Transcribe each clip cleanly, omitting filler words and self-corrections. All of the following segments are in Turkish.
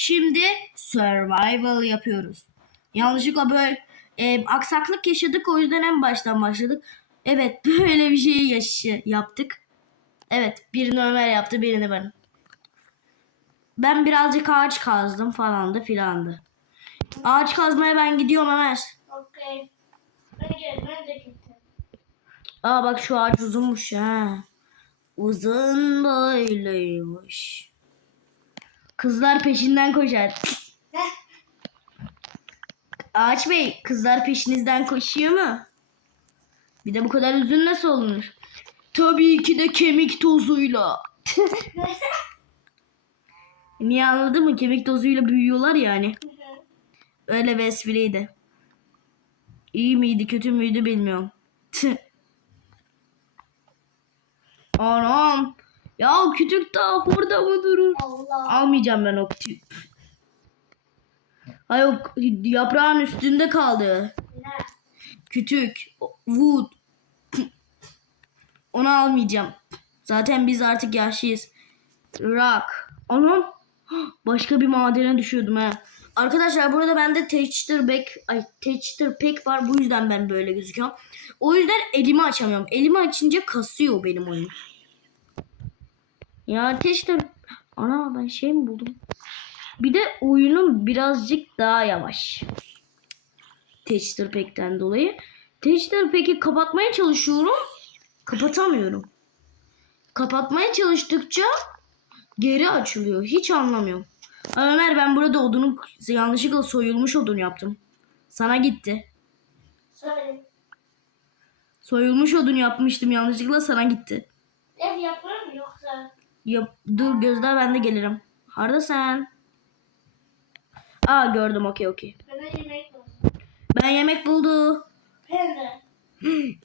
Şimdi survival yapıyoruz. Yanlışlıkla böyle aksaklık yaşadık, o yüzden en baştan başladık. Evet, böyle bir şey yaptık. Evet, birini Ömer yaptı, birini ben. Ben birazcık ağaç kazdım falandı filandı. Ağaç kazmaya ben gidiyorum Ömer. Okey. Ben de gittim. Aa bak şu ağaç uzunmuş ha. Uzun boyluymuş. Kızlar peşinden koşar. Ağaç Bey, kızlar peşinizden koşuyor mu? Bir de bu kadar uzun nasıl olunur? Tabii ki de kemik tozuyla. Niye, anladın mı? Kemik tozuyla büyüyorlar yani. Öyle bir espriydi. İyi miydi kötü müydü bilmiyorum. Anam. Ya o kütük daha burada mı durur? Allah. Almayacağım ben o kütük. Hayır, o yaprağın üstünde kaldı. Ne? Kütük. Wood. Onu almayacağım. Zaten biz artık yaşlıyız. Rock. Anam. Başka bir madene düşüyordum ha. Arkadaşlar burada bende texture pack var. Bu yüzden ben böyle gözüküyorum. O yüzden elimi açamıyorum. Elimi açınca kasıyor benim oyun. Ya texture. Ana ben şey mi buldum? Bir de oyunum birazcık daha yavaş. Texture pack'ten dolayı. Texture pack'i kapatmaya çalışıyorum. Kapatamıyorum. Kapatmaya çalıştıkça geri açılıyor. Hiç anlamıyorum. Ömer, ben burada odunu yanlışlıkla soyulmuş odun yaptım. Sana gitti. Söyle. Soyulmuş odun yapmıştım yanlışlıkla, sana gitti. Ev yapılır mı yoksa? Dur Gözde, ben de gelirim. Harda sen. Aa gördüm, okey. Bana yemek var. Ben yemek buldu. Ben de.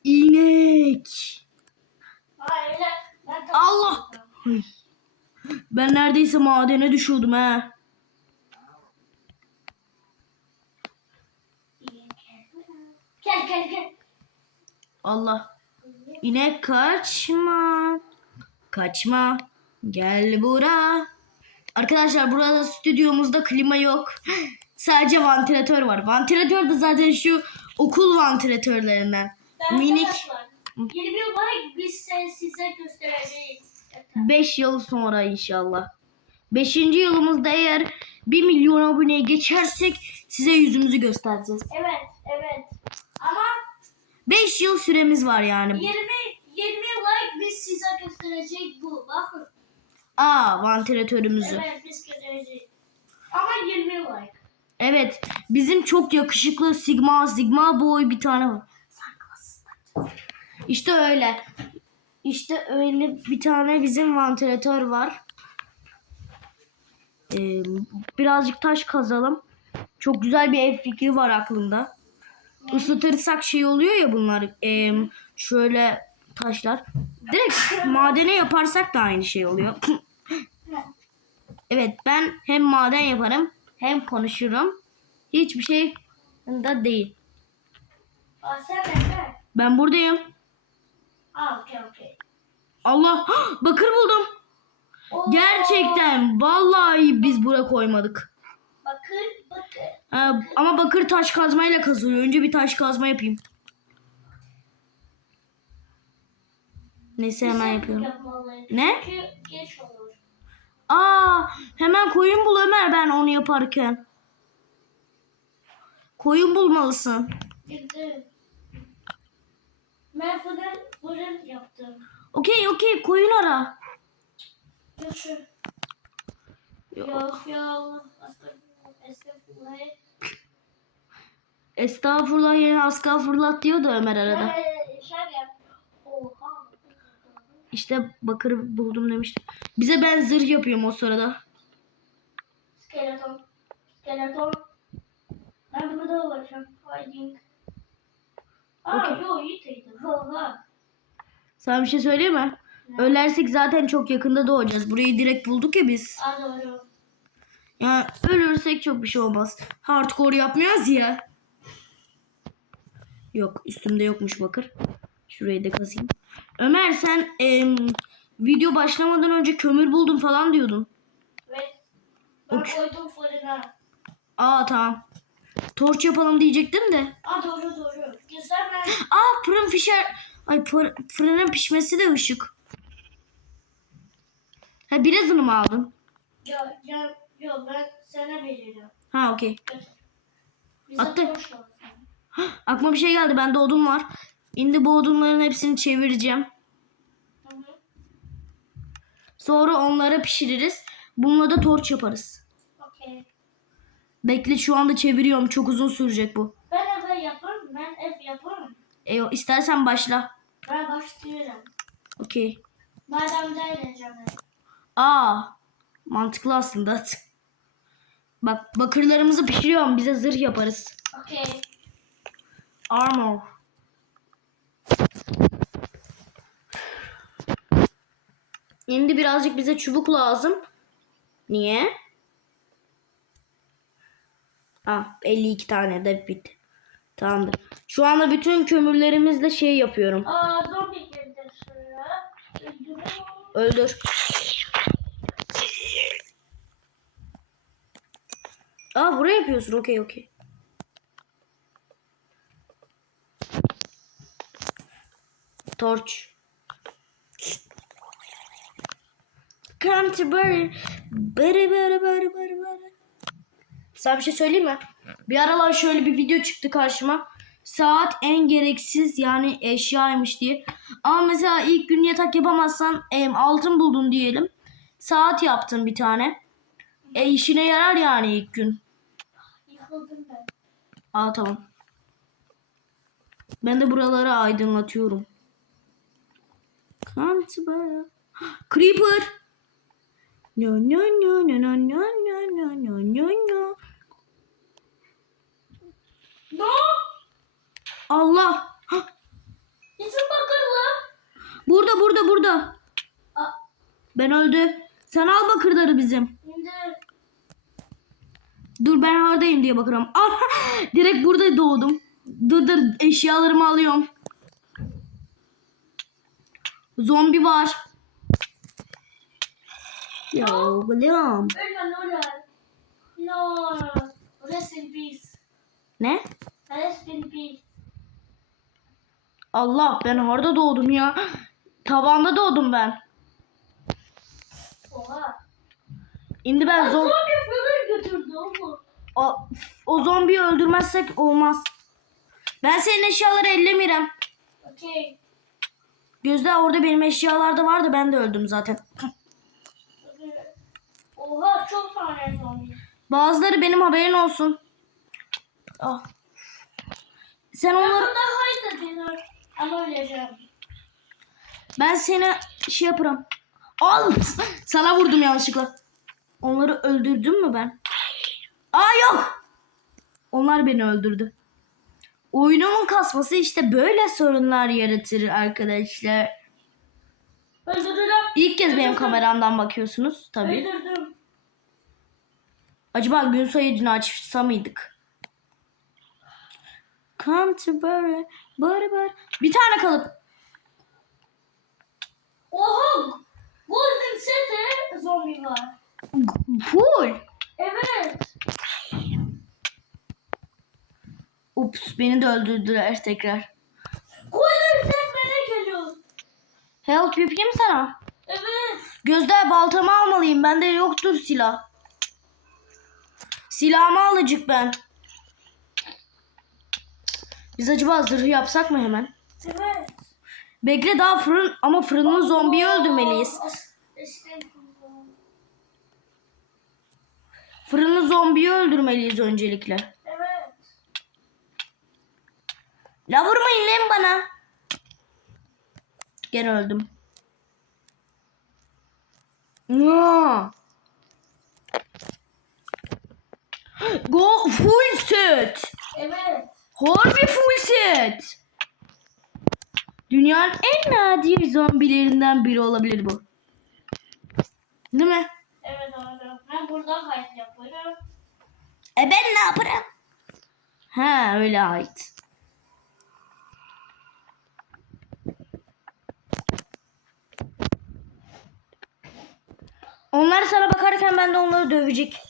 İnek. Hayır. Ben de. Allah. Ben neredeyse madene düşüyordum ha. Gel. Allah. İnek kaçma. Kaçma. Gel bura. Arkadaşlar burada stüdyomuzda klima yok. Sadece vantilatör var. Vantilatör de zaten şu okul vantilatörlerinden. Minik. Arkadaşlar, yeni bir olay biz size göstereceğiz. 5 yıl sonra inşallah. 5. yılımızda eğer 1 milyon aboneye geçersek size yüzümüzü göstereceğiz. Evet. Ama 5 yıl süremiz var yani. 20 like biz size göstereceğiz bu. Bakın. Aa, vantilatörümüzü. Evet biz göstereceğiz. Ama 20 like. Evet, bizim çok yakışıklı Sigma boy bir tane var. İşte öyle. İşte öyle bir tane bizim vantilatör var. Birazcık taş kazalım. Çok güzel bir ev fikri var aklımda. Isıtırsak şey oluyor ya bunlar. Şöyle taşlar. Direkt madene yaparsak da aynı şey oluyor. Evet, ben hem maden yaparım hem konuşurum. Hiçbir şey da değil. Aa, sen de. Ben buradayım. Aa, okey. Allah, bakır buldum. Oo, Gerçekten vallahi biz buraya koymadık. Bakır. Ama bakır taş kazmayla kazılıyor. Önce bir taş kazma yapayım. Neyse hemen yapıyorum. Ne? Çünkü geç olur. Aa, hemen koyun bul Ömer, ben onu yaparken. Koyun bulmalısın. Gitti. Ben fırın yaptım. Okey, koyun ara. Yok. Estağfurullah. Estağfurullah yerine astagfurullah diyor da Ömer arada. Oha. İşte bakır buldum demiştim. Bize ben zırh yapıyorum o sırada. Skeleton. Ben burada olacağım. Hiding. Okey. Yo iyi teyze. Oha. Sana bir şey söyleyeyim mi? Ölersek zaten çok yakında doğacağız. Burayı direkt bulduk ya biz. Doğru. Yani ölürsek çok bir şey olmaz. Hardcore yapmıyoruz ya. Yok, üstümde yokmuş bakır. Şurayı da kazayım. Ömer, sen video başlamadan önce kömür buldum falan diyordun. Evet. O Torç. Koydum fırına. Aa tamam. Torç yapalım diyecektim de. Aa doğru. Güzel ben. Aa fırın pişer. Ay fırının pişmesi de ışık. Ha birazını mı aldın? Yok ben sana veririm. Ha okey. Bize Attı. torç lazım. Aklıma bir şey geldi. Bende odun var. Şimdi bu odunların hepsini çevireceğim. Hı hı. Sonra onları pişiririz. Bununla da torç yaparız. Okey. Bekle şu anda çeviriyorum. Çok uzun sürecek bu. Ben ev yaparım. İstersen başla. Ben başlıyorum. Okey. Madem deneyeceğim. Aa, mantıklı aslında. Bak bakırlarımızı pişiriyorum. Bize zırh yaparız. Okey. Armor. Şimdi birazcık bize çubuk lazım. Niye? 52 tane de bitti. Tamamdır. Şu anda bütün kömürlerimizle şey yapıyorum. Zombi girdi şuraya. Öldür. Buraya yapıyorsun. Okey. Torch. Come to bury. Bury. Sana bir şey söyleyeyim mi? Bir aralar şöyle bir video çıktı karşıma. Saat en gereksiz yani eşyaymış diye. Ama mesela ilk gün yatak yapamazsan altın buldun diyelim. Saat yaptın bir tane. İşine yarar yani ilk gün. Yıkıldım ben. Tamam. Ben de buraları aydınlatıyorum. Come to bury. Creeper. No. No! Allah. Bizim bakırlı. Burada. Aa, Ben öldü. Sen al bakırları bizim. şimdi Dur ben hardayım diye bakıyorum. Direkt burada doğdum. Dur eşyalarımı alıyorum. Zombi var. Ya oğlum. ölme. No. Rest in peace. Ne? Rest in peace. Allah ben harda doğdum ya. Tabanda doğdum ben. Oha. Şimdi ben Zombi falan götürdü oğlum. o zombiyi öldürmezsek olmaz. Ben senin eşyaları ellemirem. Okey. Gözde orada benim eşyalarda vardı ben de öldüm zaten. Oha çok tane zombi. Bazıları benim haberin olsun. Sen Ben onları... burada haydi diyorum. Ama öleceğim. Ben seni şey yaparım. Al! Sana vurdum yanlışlıkla. Onları öldürdüm mü ben? Yok! Onlar beni öldürdü. Oyunumun kasması işte böyle sorunlar yaratır arkadaşlar. Öldürdüm. İlk kez benim kameramdan bakıyorsunuz tabii. Öldürdüm. Acaba gün sayıcını açsa mıydık? Come to bury. Bir tane kalıp. Oha! Golden City zombi var. Full. Evet. Ups beni de öldürdüler tekrar. Golden City nereye geliyor? Help yapayım sana. Evet. Gözde baltamı almalıyım. Bende yoktur silah. Silahımı alacak ben. Biz acaba zırhı yapsak mı hemen? Evet. Bekle daha fırın ama fırının zombiyi öldürmeliyiz. Fırının zombiyi öldürmeliyiz öncelikle. Evet. La vurmayın lan bana. Gene öldüm. No. Go full set. Evet. Harbi full set. Dünyanın en nadir zombilerinden biri olabilir bu. Değil mi? Evet doğru. Ben burada hayat yapıyorum. Ben ne yaparım? Öyle ait. Onlar sana bakarken ben de onları dövecek.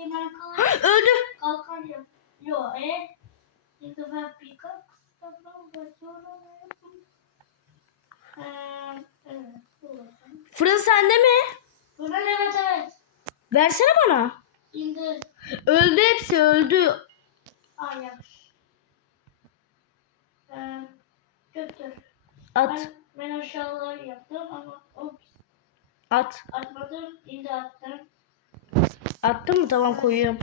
bakayım ben kılıç. Öldü. Kalkan yap. Yo İlk defa pickaxe. Sonra ne yapayım? Evet. Bu olsun. Fırın sende mi? Fırın evet. Versene bana. İndir. Öldü, hepsi öldü. Al yap. Götür. At. Ben aşağıları yaptım ama At. atmadım. İndi attım. Attın mı? Tamam, koyuyorum.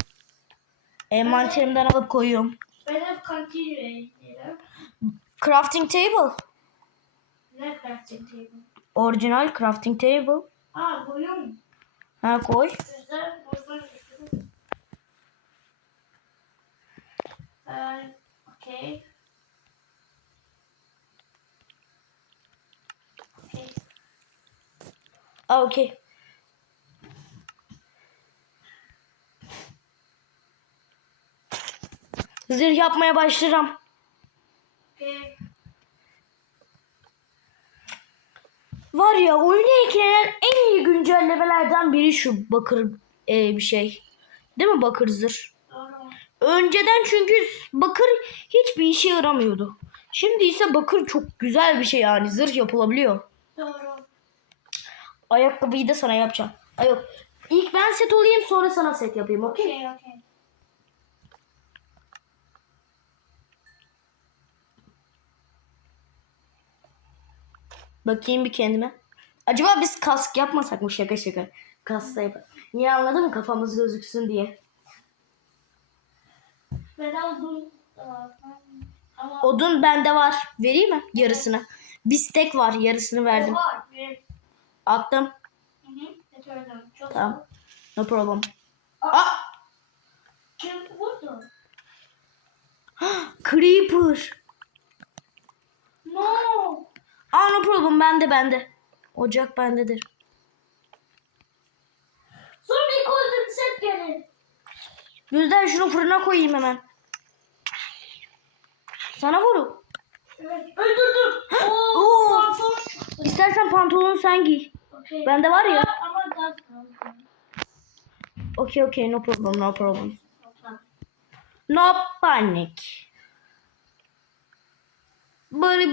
Envanterimden alıp koyuyorum. Ben hep continue ediyorum. Crafting table. Ne crafting table? Orijinal crafting table. Koyuyorum. Ha, koy. Güzel. Buradan getiriyorum. Okay. Okay. Okey. Zırh yapmaya başlarım. Okay. Var ya, oyuna eklenen en iyi güncellemelerden biri şu bakır bir şey. Değil mi, bakır zırh? Doğru. Önceden çünkü bakır hiçbir işe yaramıyordu. Şimdi ise bakır çok güzel bir şey yani. Zırh yapılabiliyor. Doğru. Ayakkabıyı da sana yapacağım. Ay yok. İlk ben set olayım, sonra sana set yapayım. Okey? Okay. Bakayım bir kendime. Acaba biz kask yapmasak mı? Şaka şaka. Kask da yapalım. Niye, anladın mı? Kafamız gözüksün diye. Ben aldım. Ama Odun bende var. Vereyim mi? Yarısını. Bistek var. Yarısını verdim. Oha, bir. Attım. Getirdim. Çok Tamam. No problem. Aa! Kim vurdu? Creeper. No. No problem. Bende. Ocak bendedir. Sonra bir golden set gelir. Yüzden şunu fırına koyayım hemen. Sana vurun. Evet. Öldürdüm. Oo. Pantolon. İstersen pantolonu sen giy. Okay. Bende var ya. Ama gaz kaldı. Okay. No problem. No panic. Bırı.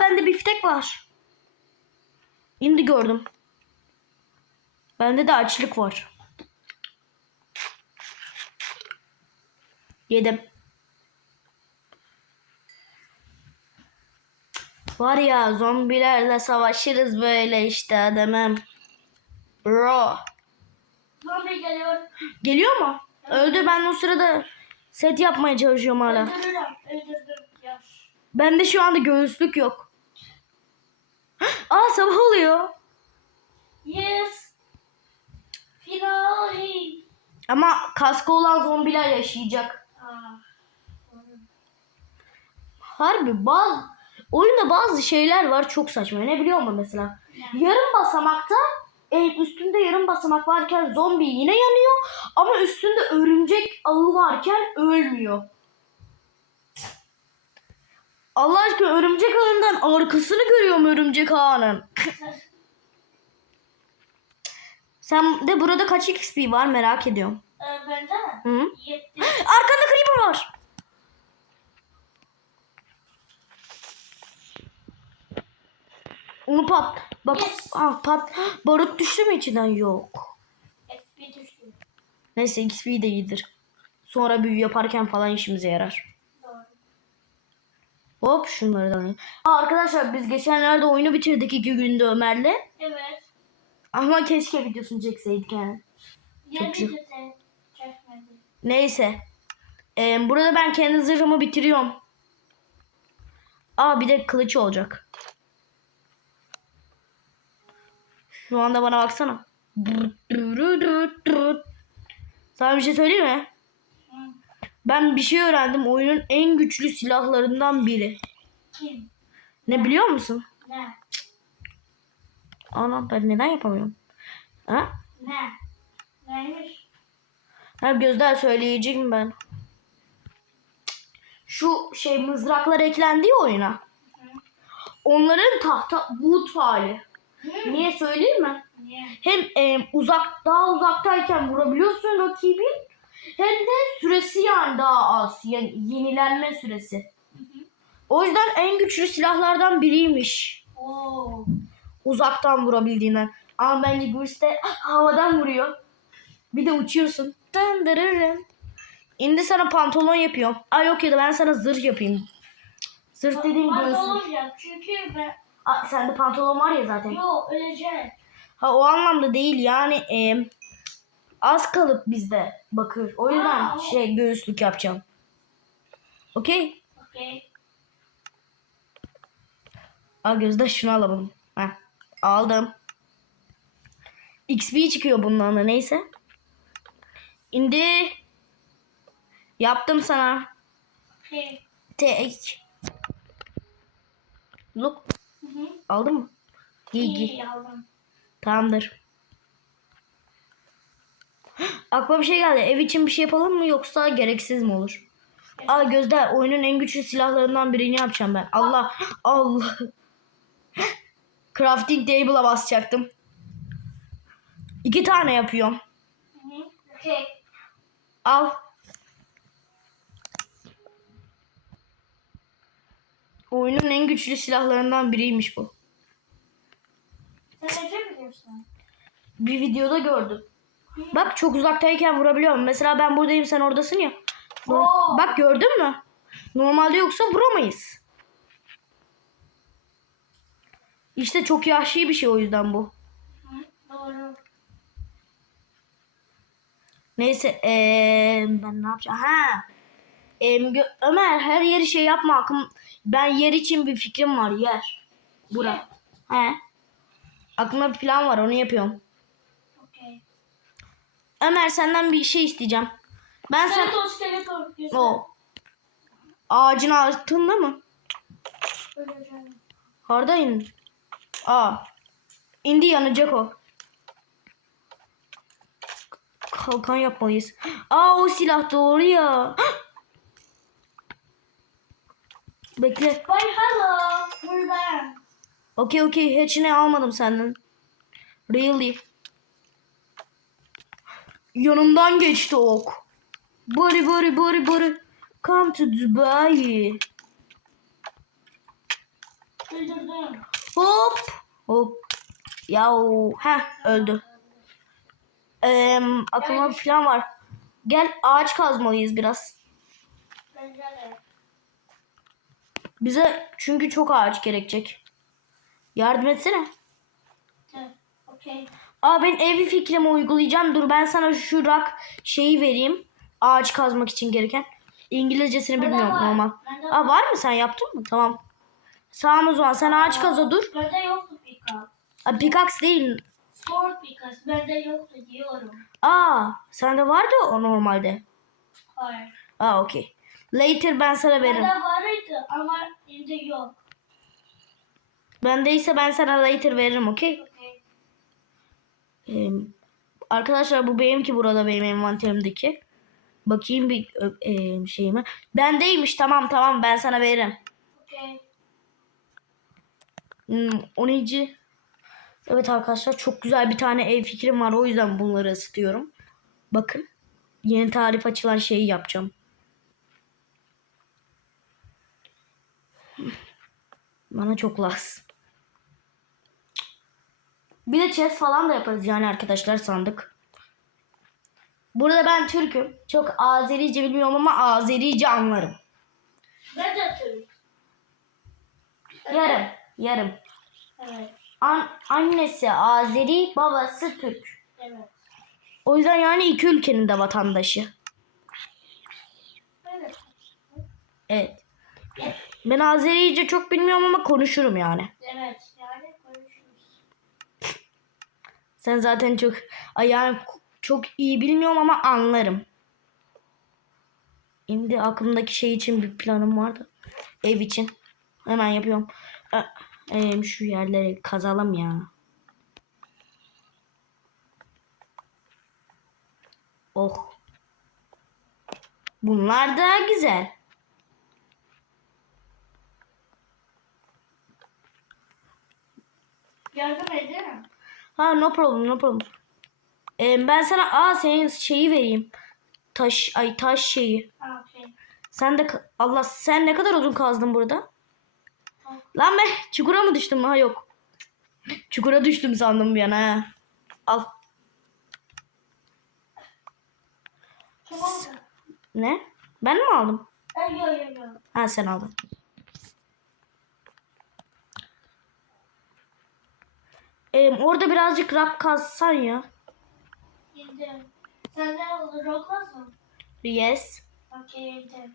Bende biftek var. Şimdi gördüm. Bende de açlık var. Yedim. Var ya, zombilerle savaşırız böyle işte adamım. Bro. Zombi geliyor. Geliyor mu? Öldü, ben o sırada set yapmaya çalışıyorum hala. Öldürdüm. Yaş. Bende şu anda göğüslük yok. Sabah oluyor. Yes. Finale. Ama kaskı olan zombiler yaşayacak. Harbi oyunda bazı şeyler var çok saçma. Ne biliyor musun mesela? Yarım basamakta üstünde yarım basamak varken zombi yine yanıyor. Ama üstünde örümcek ağı varken ölmüyor. Allah aşkına, örümcek ağından arkasını görüyorum örümcek ağının. Sen de burada kaç XP var merak ediyorum. Bende Hı? 7. Arkanda creeper var. Onu bak, Yes. barut düştü mü içinden? Yok. XP düştü. Neyse, XP de iyidir. Sonra büyü yaparken falan işimize yarar. Doğru. Hop, şunları da alayım. Arkadaşlar, biz geçenlerde oyunu bitirdik 2 günde Ömer'le. Evet. Ama keşke videosunu çekseydik yani. Yeni güzel. düzen çekmedi. Neyse. Burada ben kendi zırhımı bitiriyorum. Bir de kılıç olacak. Şu anda bana baksana. Sana bir şey söyleyeyim mi? Hı. Ben bir şey öğrendim. Oyunun en güçlü silahlarından biri. Kim? Ne biliyor musun? Ne? Ana, ben neden yapamıyorum? Ha? Ne? Neymiş? Gözler söyleyeceğim ben. Şu mızraklar eklendi ya oyuna. Hı. Onların tahta wood hali. Hı. Niye söyleyeyim mi? Niye? Hem daha uzaktayken vurabiliyorsun rakibi. Hem de süresi yani daha az. Yani yenilenme süresi. O yüzden en güçlü silahlardan biriymiş. Oo. Uzaktan vurabildiğinden. Ama bence Ghost de havadan vuruyor. Bir de uçuyorsun. Dın dırırın. Şimdi sana pantolon yapıyorum. Ay yok ya da ben sana zırh yapayım. Zırh dediğim göğsün. Pantolon yap çünkü ben... Sende pantolon var ya zaten. Yo öleceğim. Ha o anlamda değil yani az kalıp bizde bakır. O yüzden göğüslük yapacağım. Okey. Okey. Gözde şunu alalım. Heh, aldım. XP çıkıyor bundan da neyse. Şimdi yaptım sana. Okey. Tek. Look. Hı hı. Aldın mı? Giy. İyi aldım. Tamamdır. Aklıma bir şey geldi. Ev için bir şey yapalım mı yoksa gereksiz mi olur? Gözde oyunun en güçlü silahlarından birini yapacağım ben. Allah. Allah. Crafting table'a basacaktım. 2 tane yapıyorum. Hı hı. Okey. Al. Oyunun en güçlü silahlarından biriymiş bu. Sen nece biliyorsun? Bir videoda gördüm. Bak çok uzaktayken vurabiliyorum. Mesela ben buradayım sen oradasın ya. Oo. Bak gördün mü? Normalde yoksa vuramayız. İşte çok yahşi bir şey o yüzden bu. Hı, doğru. Neyse ben ne yapacağım? Ömer her yeri şey yapma. Ben yer için bir fikrim var yer. Bura. He. Aklımda bir plan var onu yapıyorum. Okey. Ömer senden bir şey isteyeceğim. Ben sen Skeletor. Güzel. o ağacın altında mı? Öleceğim. Hardayım. İndi yanacak o. Kalkan yapmalıyız. O silah doğru ya. Bekle. Bye hello. Buradayım. Okey. Hiçini almadım senden. Really. Yanımdan geçti ok. Bari. Come to Dubai. Öldürdüm. Hop. Yahu. Öldü. Aklıma bir plan var. Gel ağaç kazmalıyız biraz. Bence de. Bize çünkü çok ağaç gerekecek. Yardım etsene. Evet. Okey. Ben evi fikrimi uygulayacağım. Dur ben sana şu şeyi vereyim. Ağaç kazmak için gereken. İngilizcesini Bende bilmiyorum var. normal. Bende var. Var mı sen yaptın mı? Tamam. Sağ o zaman sen ağaç kaza dur. Bende yoktu pickaxe. Pickaxe değil. Sword pickaxe. Bende yoktu diyorum. Sende vardı o normalde. Hayır. Okey. Later ben sana veririm. Bende vardı ama şimdi yok. Bendeyse ben sana later veririm okey. Okey. Arkadaşlar bu benimki burada benim envanterimdeki. Bakayım bir şeyime. Bendeymiş tamam ben sana veririm. Okey. 12. Evet arkadaşlar çok güzel bir tane ev fikrim var o yüzden bunları ısıtıyorum. Bakın yeni tarif açılan şeyi yapacağım. Bana çok lazım. Bir de chest falan da yaparız yani arkadaşlar sandık. Burada ben Türk'üm. Çok Azerice bilmiyorum ama Azerice anlarım. Ben de Türk. Yarım. Evet. Annesi Azeri, babası Türk. Evet. O yüzden yani 2 ülkenin de vatandaşı. Evet. Evet. Ben Azerice çok bilmiyorum ama konuşurum yani. Evet. Yani konuşuruz. Sen zaten yani çok iyi bilmiyorum ama anlarım. Şimdi aklımdaki şey için bir planım vardı. Ev için. Hemen yapıyorum. Şu yerleri kazalım ya. Oh. Bunlar da güzel. Yardım edin. Ha, no problem, no problem. Ben sana senin şeyi vereyim. Taş şeyi. Ha, okey. Sen de Allah, sen ne kadar uzun kazdın burada? Lan be, çukura mı düştüm? Ha yok. Çukura düştüm sandım bir an ha. Al. Kim oldu? Ne? Ben mi aldım? Yok. Ha, sen aldın. Orada birazcık rock kazsan ya. Gittim. Sen de Roblox mı? Yes. Okey, gittim.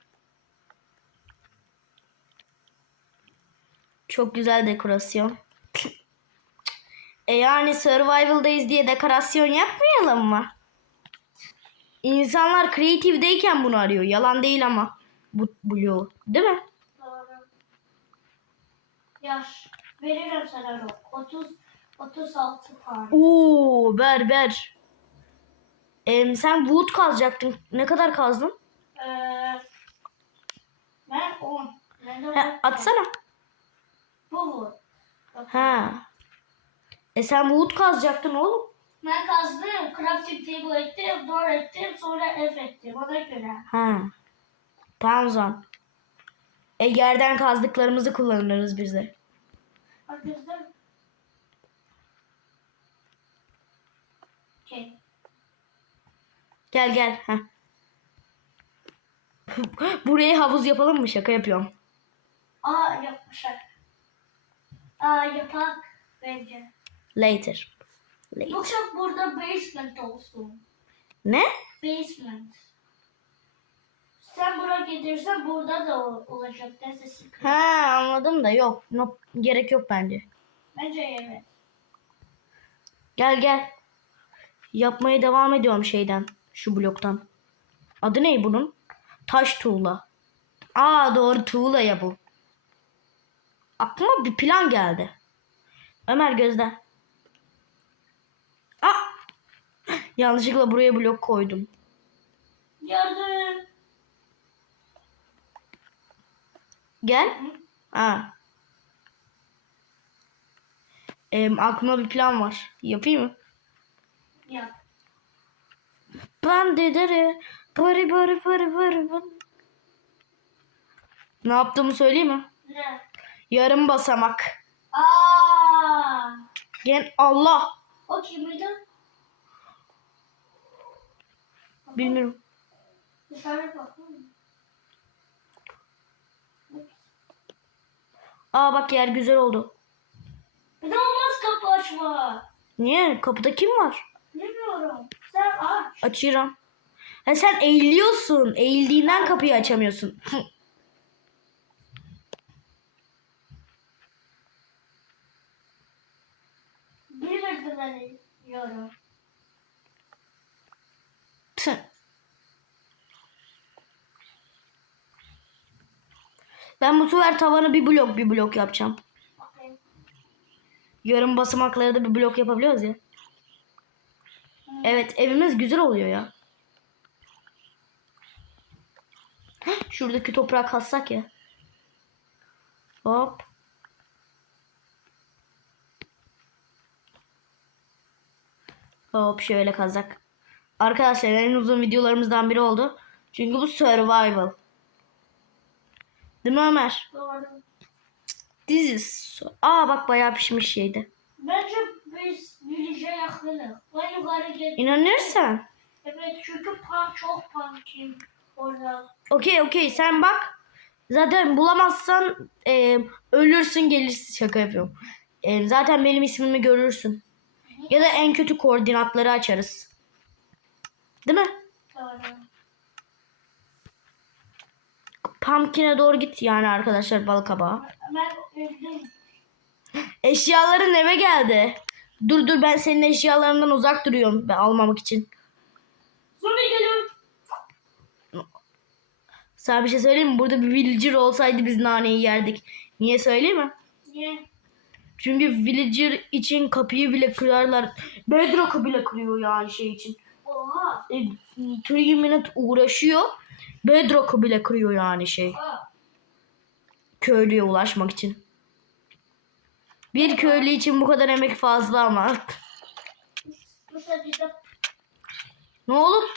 Çok güzel dekorasyon. Yani survival'dayız diye dekorasyon yapmayalım mı? İnsanlar creative'deyken bunu arıyor. Yalan değil ama. Bu Blue. Değil mi? Doğru. Yaş. Veririm sana Rob. 36 tane. Oo, ver. Sen wood kazacaktın. Ne kadar kazdın? Ben 10. Atsana. Bu. Ha. Sen wood kazacaktın oğlum. Ben kazdım. Crafting table ettim. Door ettim. Sonra F ettim. Ona göre. Ha. Tamam o zaman. Yerden kazdıklarımızı kullanırız biz de. Bak kızdım. Okey. Gel. Heh. Buraya havuz yapalım mı? Şaka yapıyorum. Yapmışlar. Yapak bence. Later. Yoksa burada basement olsun. Ne? Basement. Sen buraya gelirsen burada da olacak. That's a Ha, anladım da yok. Gerek yok bence. Bence evet. Gel. Yapmaya devam ediyorum şeyden. Şu bloktan. Adı ne bunun? Taş tuğla. Doğru, tuğla ya bu. Aklıma bir plan geldi. Ömer gözde. Yanlışlıkla buraya blok koydum. Yardım. Gel. Aklımda bir plan var. Yapayım mı? Yap. Ben dedere. Bari. Ne yaptığımı söyleyeyim mi? Ne? Yarım basamak. Gel. Allah. O kimiydi? Bilmiyorum. Dışarı bak. Bak, yer güzel oldu. Bir de olmaz kapı açma. Niye? Kapıda kim var? Bilmiyorum. Sen aç. Açıyorum. Sen eğiliyorsun. Eğildiğinden kapıyı açamıyorsun. Bir merdiven yiyorum. Ben bu sefer tavanı bir blok yapacağım. Okay. Yarım basamakları da bir blok yapabiliyoruz ya. Evet, evimiz güzel oluyor ya. Şuradaki toprağı kazsak ya. Hop. Hop, şöyle kazak. Arkadaşlar, en uzun videolarımızdan biri oldu. Çünkü bu survival. Değil mi Ömer? Doğru. This is... Bak, bayağı pişmiş şeydi. Bence biz Village'e yakınız. Ben yukarı gittim. İnanırsan. Evet, çünkü çok pumpkin orada. Okey, sen bak. Zaten bulamazsan ölürsün, gelirsin. Şaka yapıyorum. Zaten benim ismimi görürsün. Ya da en kötü koordinatları açarız. Değil mi? Doğru. Pumpkin'e doğru git yani arkadaşlar, balkabağı. Ben öldüm. Eşyaların eve geldi. Dur, ben senin eşyalarından uzak duruyorum almamak için. Zombi geliyor. Sana bir şey söyleyeyim mi? Burada bir villager olsaydı biz naneyi yerdik. Niye söyleyeyim mi? Niye? Çünkü villager için kapıyı bile kırarlar. Bedrock'u bile kırıyor yani şey için. Oha. 3 minute uğraşıyor. Bedrock'u bile kırıyor yani şey. Köylüye ulaşmak için. Bir köylü için bu kadar emek fazla ama. Просто где-то Ne oğlum?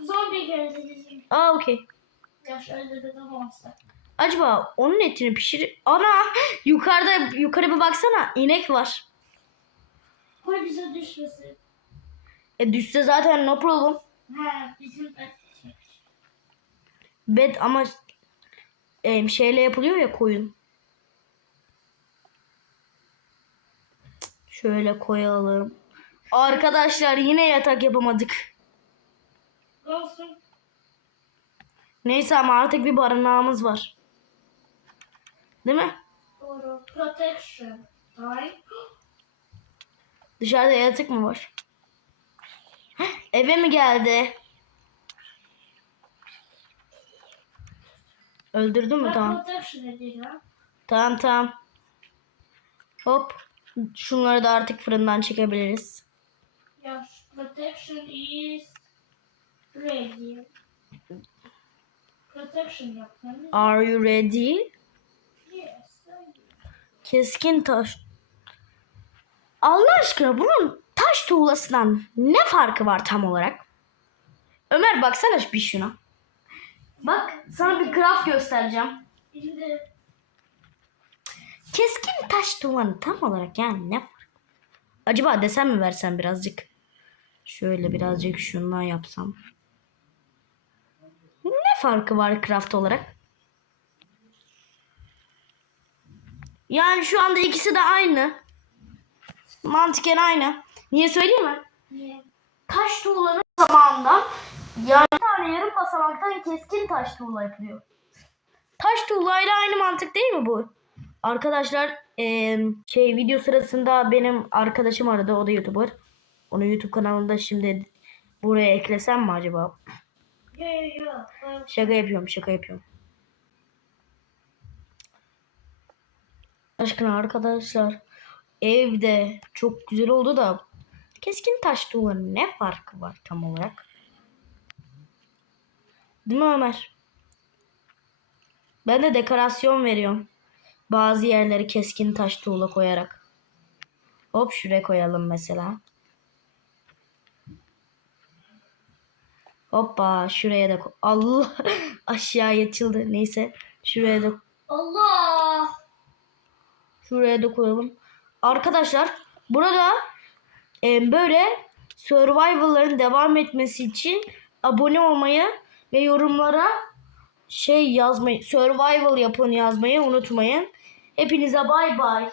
зомби geldi. Aa okey. Я же додумался. Acaba onun etini pişir... Ana! Yukarı bir baksana. İnek var. Koy bize düşmesin. Düşse zaten no problem. Ha bizim Bed ama şeyle yapılıyor ya koyun. Şöyle koyalım. Arkadaşlar yine yatak yapamadık. olsun. Neyse ama artık bir barınağımız var. Değil mi? Doğru. Protection. Ay. Dışarıda yatak mı var? Eve mi geldi? Öldürdün mü? Tamam. Protection dedi ya. Tamam. Hop. Şunları da artık fırından çekebiliriz. Yes, protection is ready. Protection yaptınız. Are you ready? Yes. Keskin taş. Allah aşkına bunun taş tuğlasından ne farkı var tam olarak? Ömer baksana bir şuna. Bak sana bir craft göstereceğim. Şimdi Keskin taş tuğlanın tam olarak yani ne farkı? Acaba desen mi versem birazcık? Şöyle birazcık şundan yapsam. Ne farkı var craft olarak? Yani şu anda ikisi de aynı. Mantıken aynı. Niye söyleyeyim mi? niye? Taş tuğlanın zamanından yani bir tane yarım basamaktan keskin taş tuğla yapılıyor. Taş tuğlayla aynı mantık değil mi bu? Arkadaşlar video sırasında benim arkadaşım aradı. O da YouTuber. Onun YouTube kanalında şimdi buraya eklesem mi acaba? Yok. Şaka yapıyorum. Aşkına arkadaşlar evde çok güzel oldu da keskin taş tuğlanın ne farkı var tam olarak? Değil mi Ömer? Ben de dekorasyon veriyorum. Bazı yerleri keskin taş tuğla koyarak. Hop şuraya koyalım mesela. Hoppa şuraya da Allah aşağı yatıldı. Neyse şuraya da Allah. koyalım. Arkadaşlar burada böyle survival'ların devam etmesi için abone olmayı ve yorumlara yazmayı, survival yapın yazmayı unutmayın. Hepinize bay bay.